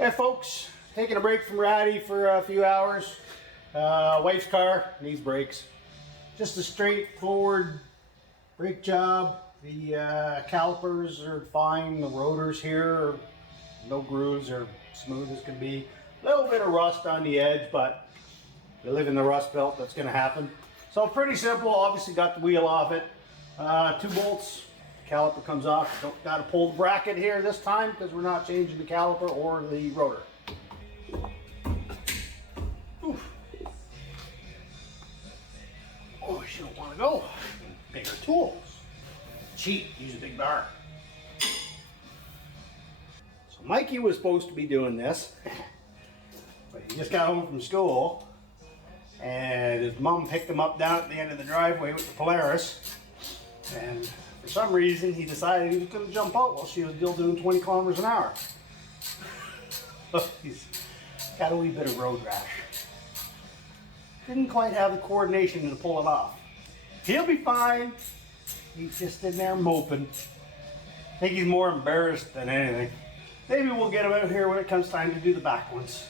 Hey folks, taking a break from Ratty for a few hours. Wife's car needs brakes. Just a straightforward brake job. The calipers are fine. The rotors here are no grooves, are smooth as can be. A little bit of rust on the edge, but we live in the rust belt, that's going to happen. So pretty simple. Obviously got the wheel off it. 2 bolts. Caliper comes off. Don't got to pull the bracket here this time because we're not changing the caliper or the rotor. Oof. Oh, you don't want to go. Bigger tools. Cheat. Use a big bar. So Mikey was supposed to be doing this, but he just got home from school, and his mom picked him up down at the end of the driveway with the Polaris, and for some reason, he decided he was going to jump out while she was still doing 20 kilometers an hour. He's got a wee bit of road rash. Didn't quite have the coordination to pull it off. He'll be fine. He's just in there moping. I think he's more embarrassed than anything. Maybe we'll get him out here when it comes time to do the back ones.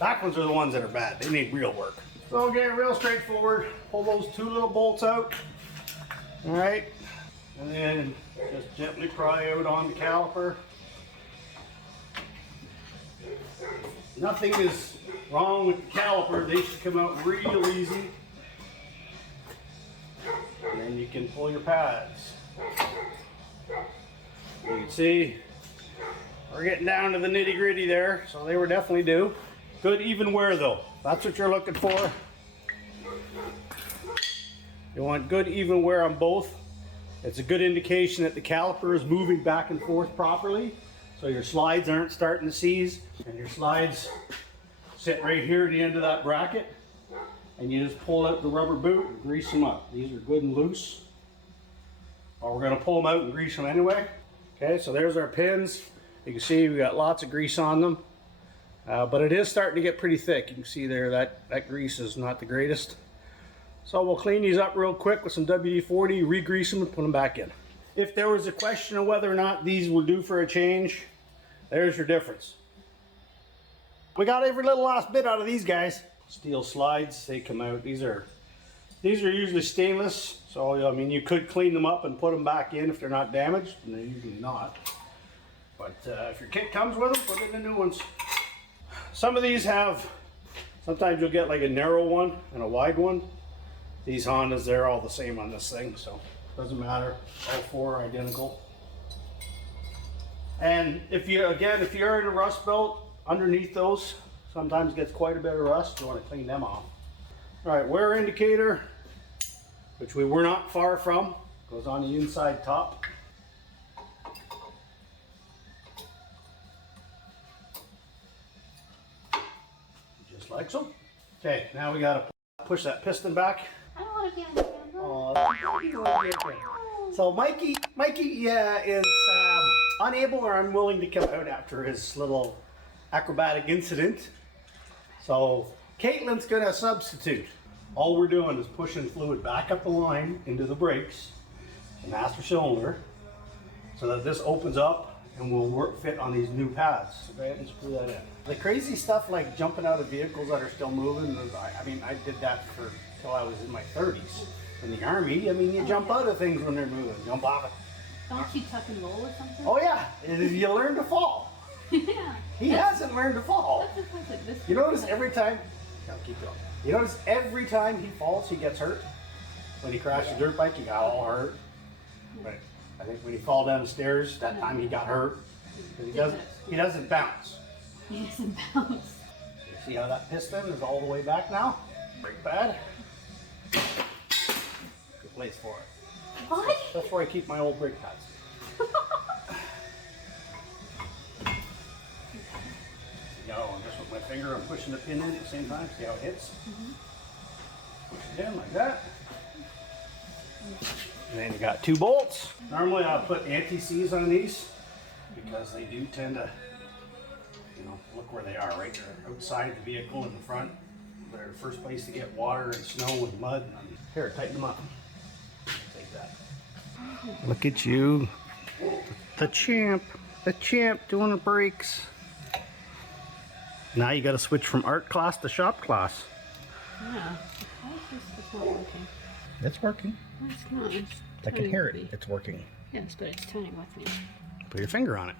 Back ones are the ones that are bad. They need real work. So again, real straightforward. Pull those 2 little bolts out. All right. And then just gently pry out on the caliper. Nothing is wrong with the caliper. They should come out real easy. And then you can pull your pads. You can see we're getting down to the nitty gritty there. So they were definitely due. Good even wear though. That's what you're looking for. You want good even wear on both. It's a good indication that the caliper is moving back and forth properly, so your slides aren't starting to seize, and your slides sit right here at the end of that bracket, and you just pull out the rubber boot and grease them up. These are good and loose, or we're going to pull them out and grease them anyway. Okay, so there's our pins. You can see we got lots of grease on them, but it is starting to get pretty thick. You can see there that grease is not the greatest. So we'll clean these up real quick with some WD-40, re-grease them and put them back in. If there was a question of whether or not these will do for a change, there's your difference. We got every little last bit out of these guys. Steel slides, they come out. These are usually stainless, so I mean you could clean them up and put them back in if they're not damaged, and they're usually not. But if your kit comes with them, put in the new ones. Some of these sometimes you'll get like a narrow one and a wide one. These Hondas, they're all the same on this thing, so it doesn't matter. All 4 are identical. And if you're in a rust belt, underneath those sometimes gets quite a bit of rust. You want to clean them off. All right, wear indicator, which we were not far from, goes on the inside top. Just like so. Okay, now we got to push that piston back. I don't want to be on the camera. Oh, so Mikey is unable or unwilling to come out after his little acrobatic incident. So Caitlin's going to substitute. All we're doing is pushing fluid back up the line into the brakes, the master cylinder, so that this opens up and will fit on these new pads. So go ahead and screw that in. The crazy stuff like jumping out of vehicles that are still moving, I mean, I did that until I was in my 30s. In the Army, I mean, you jump out of things when they're moving. Jump off it. Don't you tuck and roll or something? Oh yeah, you learn to fall. Yeah. He hasn't learned to fall. That's just like this. You notice every time, no, keep going. You notice every time he falls, he gets hurt. When he crashed a dirt bike, he got all hurt. But I think when he fall down the stairs, that time he got hurt. He doesn't bounce. He doesn't bounce. See how that piston is all the way back now? Brake pad. Good place for it. What? That's where I keep my old brake pads. You know, just with my finger, I'm pushing the pin in at the same time. See how it hits? Push it in like that. And then you got 2 bolts. Normally I'll put anti-seize on these because they do tend to, you know, look where they are, right? They're outside the vehicle in the front. They're the first place to get water and snow and mud. Here, tighten them up. Take that. Look at you. The champ doing the brakes. Now you got to switch from art class to shop class. Yeah. Why is this not working? It's working. No, it's not. It's I can turning hear with it. me. It's working. Yes, but it's turning with me. Put your finger on it,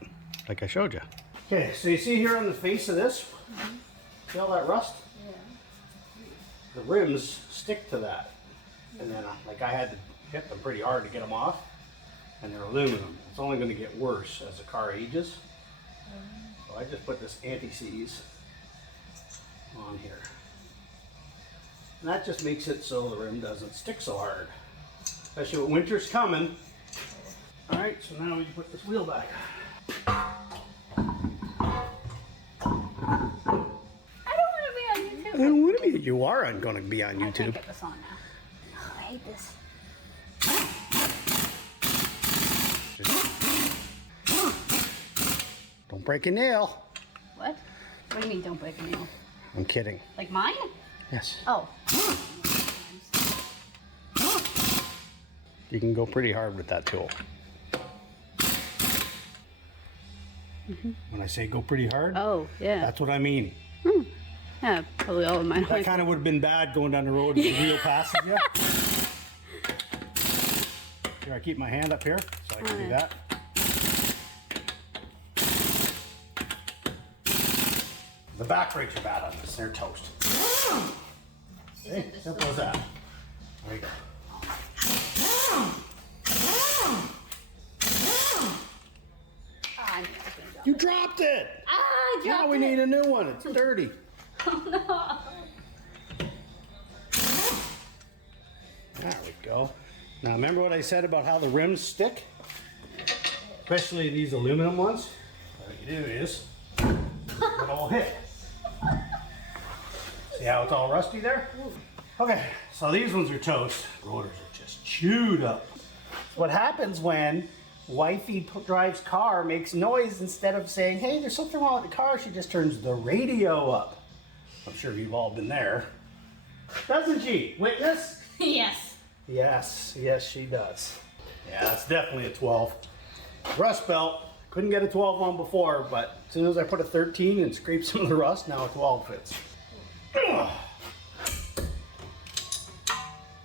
like I showed you. Okay, so you see here on the face of this, see all that rust? Yeah. The rims stick to that. And then, like I had to hit them pretty hard to get them off. And they're aluminum. It's only going to get worse as the car ages. So I just put this anti-seize on here. And that just makes it so the rim doesn't stick so hard. Especially when winter's coming. Alright, so now we can put this wheel back. I don't want to be on YouTube. And what do you mean? You are going to be on I can't YouTube. get this on now. Oh, I hate this. Don't break a nail. What? What do you mean don't break a nail? I'm kidding. Like mine? Yes. Oh. You can go pretty hard with that tool. When I say go pretty hard, Oh, yeah. that's what I mean. Yeah, probably all of mine. That kind of would have been bad going down the road with the wheel passes you. Here, I keep my hand up here so I can do that. The back brakes are bad on this. They're toast. Okay, simple as that. There you go. I knew I was gonna drop You it. dropped it! Ah, I dropped Now we it. need a new one. It's dirty. Oh, no. There we go. Now remember what I said about how the rims stick? Especially these aluminum ones. What you do is, it all hit. See how it's all rusty there? Okay, so these ones are toast. Rotors are just chewed up. What happens when wifey drives car, makes noise, instead of saying, hey, there's something wrong with the car, she just turns the radio up. I'm sure you've all been there. Doesn't she? Witness? Yes. Yes, yes, she does. Yeah, it's definitely a 12. Rust belt. Couldn't get a 12 on before, but as soon as I put a 13 and scrape some of the rust, now a 12 fits. Ugh.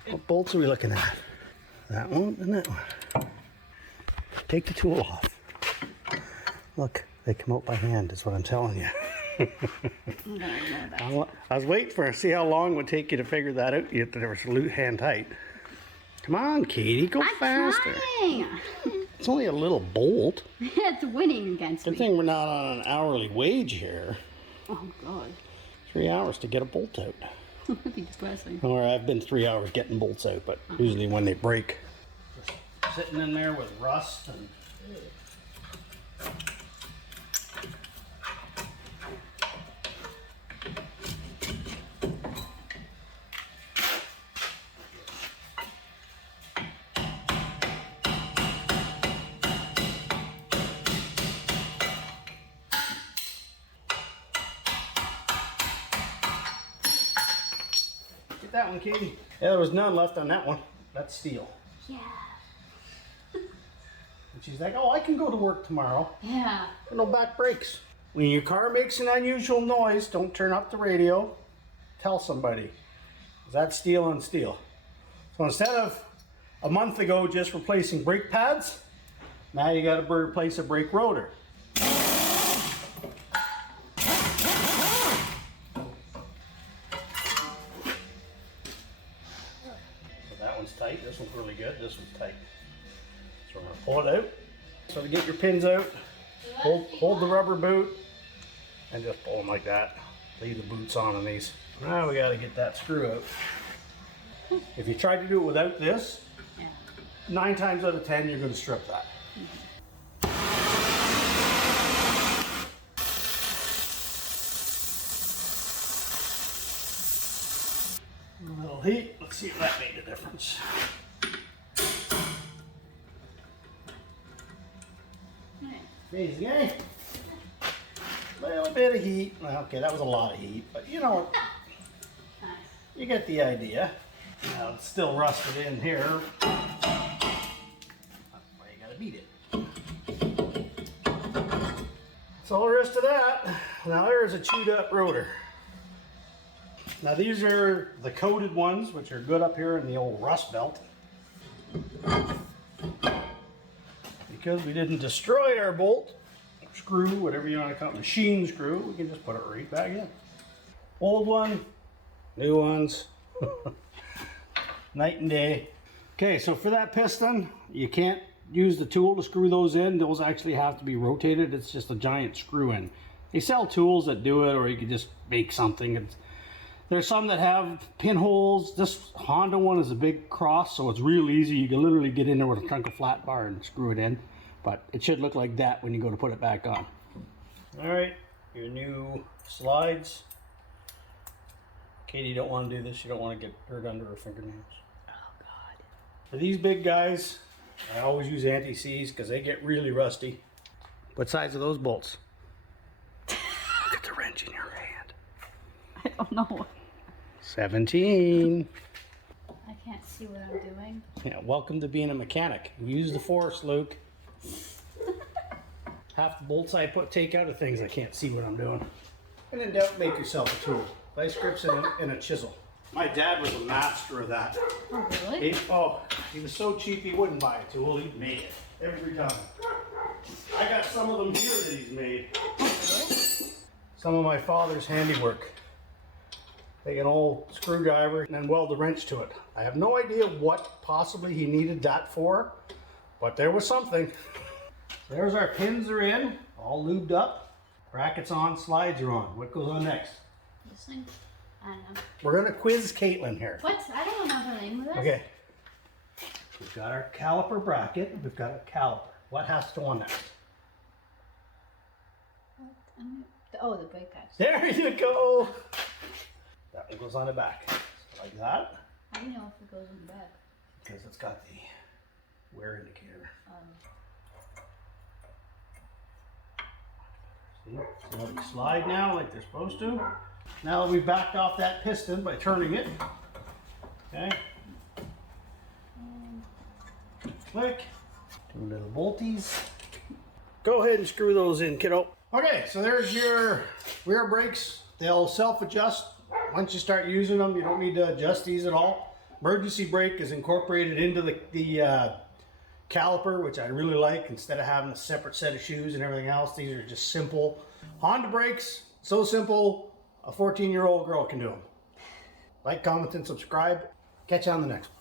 What bolts are we looking at? That one and that one. Take the tool off. Look, they come out by hand, is what I'm telling you. I'm gonna ignore that. I was waiting for see how long it would take you to figure that out. You there was loose hand tight. Come on, Katie, go faster. Trying. It's only a little bolt. It's winning against Good me. thing we're not on an hourly wage here. Oh, God. 3 hours to get a bolt out. That'd be depressing. Or I've been 3 hours getting bolts out, but usually when they break. Just sitting in there with rust and... Get that one, Katie. Yeah, there was none left on that one. That's steel. Yeah. And she's like, oh, I can go to work tomorrow. Yeah. No back brakes. When your car makes an unusual noise, don't turn up the radio. Tell somebody. That's steel on steel. So instead of a month ago just replacing brake pads, now you got to replace a brake rotor. So that one's tight. This one's really good. This one's tight. So we're going to pull it out. So to get your pins out, hold the rubber boot and just pull them like that. Leave the boots on these. Now we got to get that screw out. If you try to do it without this, Yeah. 9 times out of 10 you're going to strip that. A little heat. Let's see if that made a difference. Amazing, eh? A little bit of heat. Well, okay, that was a lot of heat, but you know what? Nice. You get the idea. Now it's still rusted in here. That's why you gotta beat it. all there is to that. Now there's a chewed up rotor. Now these are the coated ones, which are good up here in the old rust belt. Because we didn't destroy our bolt, screw, whatever you want to call it, machine screw, we can just put it right back in. Old one, new ones, night and day. Okay, so for that piston, you can't use the tool to screw those in. Those actually have to be rotated. It's just a giant screw in. They sell tools that do it, or you can just make something. There's some that have pinholes. This Honda one is a big cross, so it's real easy. You can literally get in there with a trunk of flat bar and screw it in. But it should look like that when you go to put it back on. All right, your new slides. Katie, you don't want to do this. You don't want to get dirt under her fingernails. Oh God. For these big guys, I always use anti-seize because they get really rusty. What size are those bolts? Look at the wrench in your hand. I don't know. 17. I can't see what I'm doing. Yeah, welcome to being a mechanic. Use the force, Luke. Half the bolts I take out of things, I can't see what I'm doing. And in doubt, make yourself a tool. Vice grips and a chisel. My dad was a master of that. Oh really? He was so cheap he wouldn't buy a tool, he'd make it every time. I got some of them here that he's made. Some of my father's handiwork. Take an old screwdriver and then weld the wrench to it. I have no idea what possibly he needed that for, but there was something. There's our pins are in, all lubed up. Brackets on, slides are on. What goes on next? This thing? I don't know. We're gonna quiz Caitlin here. What? I don't know the name of this. Okay. We've got our caliper bracket. We've got a caliper. What has to go on next? Oh, the brake pads. There you go. That one goes on the back. Like that. How do you know if it goes in the back? Because it's got the wear indicator. See? So they slide now like they're supposed to. Now that we've backed off that piston by turning it. Okay. Click. Two little bolties. Go ahead and screw those in, kiddo. Okay, so there's your rear brakes. They'll self-adjust. Once you start using them, you don't need to adjust these at all. Emergency brake is incorporated into the caliper, which I really like. Instead of having a separate set of shoes and everything else, these are just simple. Honda brakes, so simple, a 14-year-old girl can do them. Like, comment, and subscribe. Catch you on the next one.